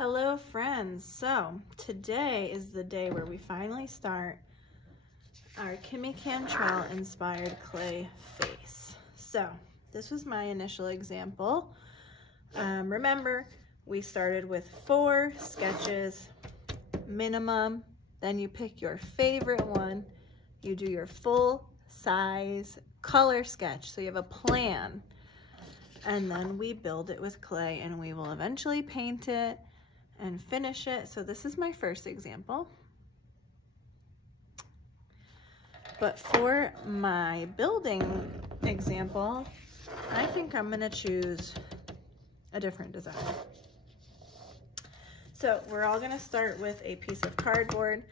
Hello friends, so today is the day where we finally start our Kimmy Cantrell inspired clay face. So this was my initial example. Remember, we started with 4 sketches minimum, then you pick your favorite one, you do your full size color sketch so you have a plan, and then we build it with clay and we will eventually paint it and finish it. So this is my first example. But for my building example, I think I'm gonna choose a different design. So we're all gonna start with a piece of cardboard.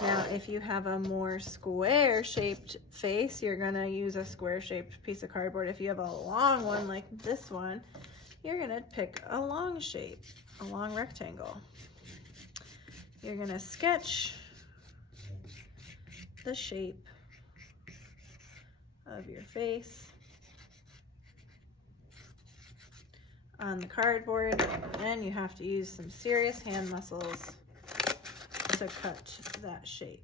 Now, if you have a more square shaped face, you're gonna use a square shaped piece of cardboard. If you have a long one like this one, you're gonna pick a long shape, a long rectangle. You're gonna sketch the shape of your face on the cardboard, and you have to use some serious hand muscles to cut that shape.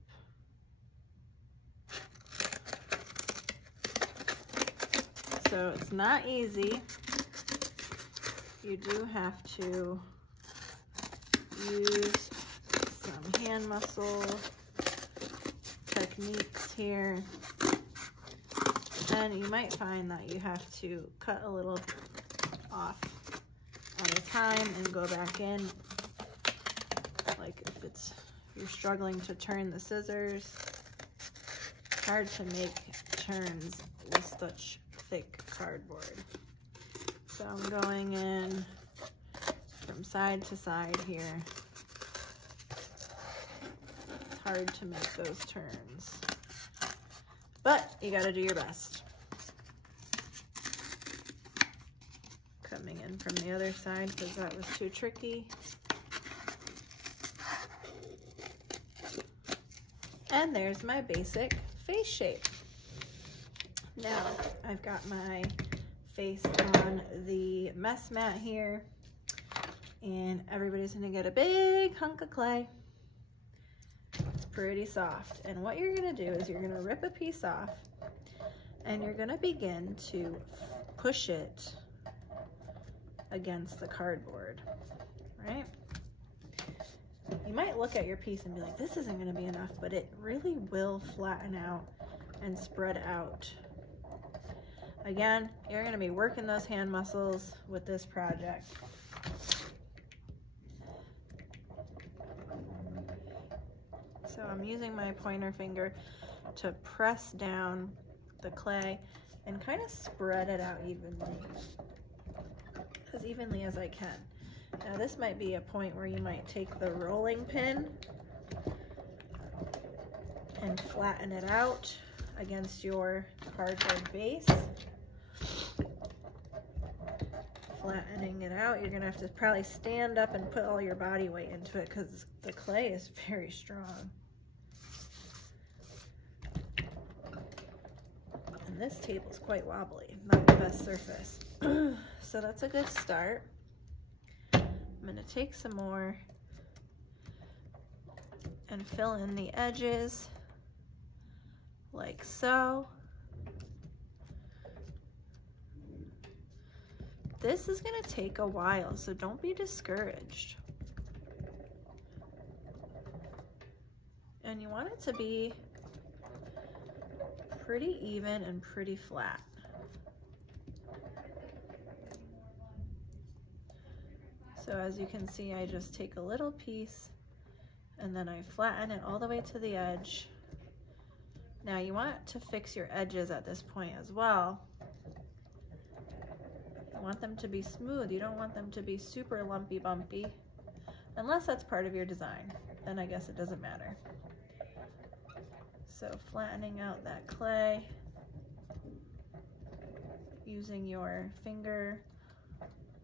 So it's not easy. You do have to use some hand muscle techniques here. And you might find that you have to cut a little off at a time and go back in. Like if you're struggling to turn the scissors, it's hard to make turns with such thick cardboard. So I'm going in from side to side here. It's hard to make those turns, but you gotta do your best. Coming in from the other side because that was too tricky. And there's my basic face shape. Now I've got my face on the mess mat here, and everybody's gonna get a big hunk of clay. It's pretty soft, and what you're gonna do is you're gonna rip a piece off and you're gonna begin to push it against the cardboard, right? You might look at your piece and be like, this isn't gonna be enough, but it really will flatten out and spread out. Again, you're gonna be working those hand muscles with this project. So I'm using my pointer finger to press down the clay and kind of spread it out evenly, as evenly as I can. Now this might be a point where you might take the rolling pin and flatten it out against your cardboard base. Flattening it out, you're gonna have to probably stand up and put all your body weight into it because the clay is very strong. And this table is quite wobbly, not the best surface. So that's a good start. I'm gonna take some more and fill in the edges like so. This is gonna take a while, so don't be discouraged. And you want it to be pretty even and pretty flat. So as you can see, I just take a little piece and then I flatten it all the way to the edge. Now you want to fix your edges at this point as well. You want them to be smooth. You don't want them to be super lumpy bumpy, unless that's part of your design. Then I guess it doesn't matter. So flattening out that clay, using your finger,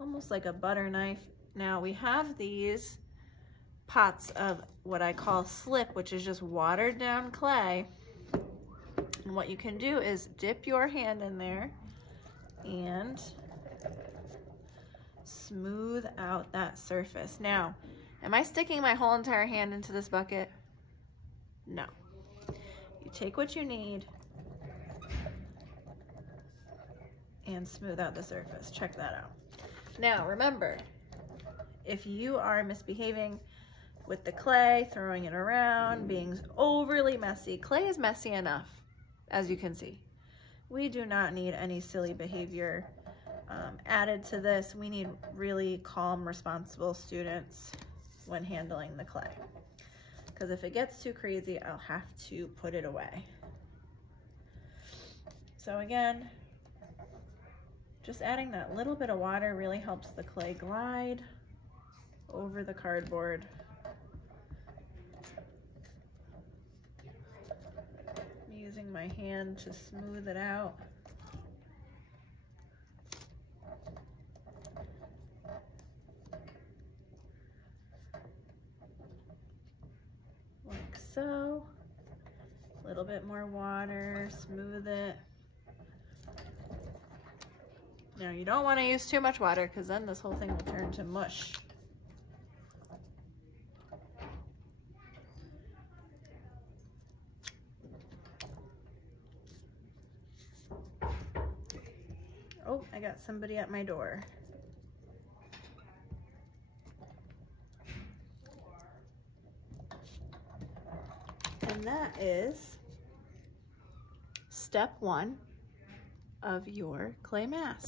almost like a butter knife. Now we have these pots of what I call slip, which is just watered down clay. And what you can do is dip your hand in there and smooth out that surface. Now, Am I sticking my whole entire hand into this bucket? No. You take what you need and smooth out the surface. Check that out. Now remember, if you are misbehaving with the clay, throwing it around, being overly messy, clay is messy enough, as you can see. We do not need any silly behavior added to this. We need really calm, responsible students when handling the clay. Because if it gets too crazy, I'll have to put it away. So again, just adding that little bit of water really helps the clay glide over the cardboard. I'm using my hand to smooth it out. Like so. A little bit more water, smooth it. Now you don't want to use too much water because then this whole thing will turn to mush. Oh, I got somebody at my door. And that is step 1 of your clay mask.